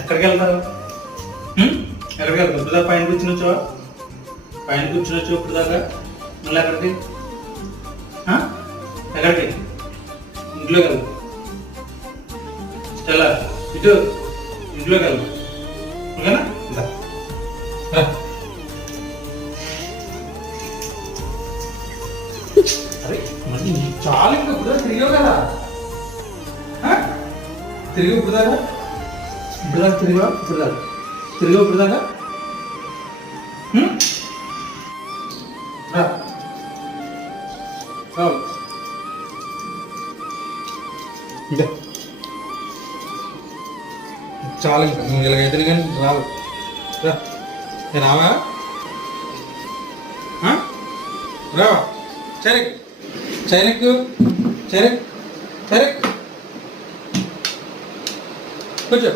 ఎక్కడికి వెళ్తారు? ఎక్కడికి వెళ్తారు? ఇప్పుడు దాకా పైన కూర్చుని వచ్చావా? పైన కూర్చుని వచ్చావు ఇప్పుడు దాకా. మళ్ళీ ఎక్కడికి? ఎక్కడికి? ఇంట్లోకి వెళ్తాం. చాలా ఇటు ఇంట్లోకి వెళ్దాం. ఓకేనా? అరే మళ్ళీ చాలా ఇంకా ఇప్పుడు తిరిగావు కదా. తిరిగి ఇప్పుడు దాకా తిరిగా ఇప్పుడు దాకా చాలా ఇంకా నువ్వు ఇలాగైతే కానీ రావు. రావా రావా? సరే సైనిక్ సరే సరే కూర్చో.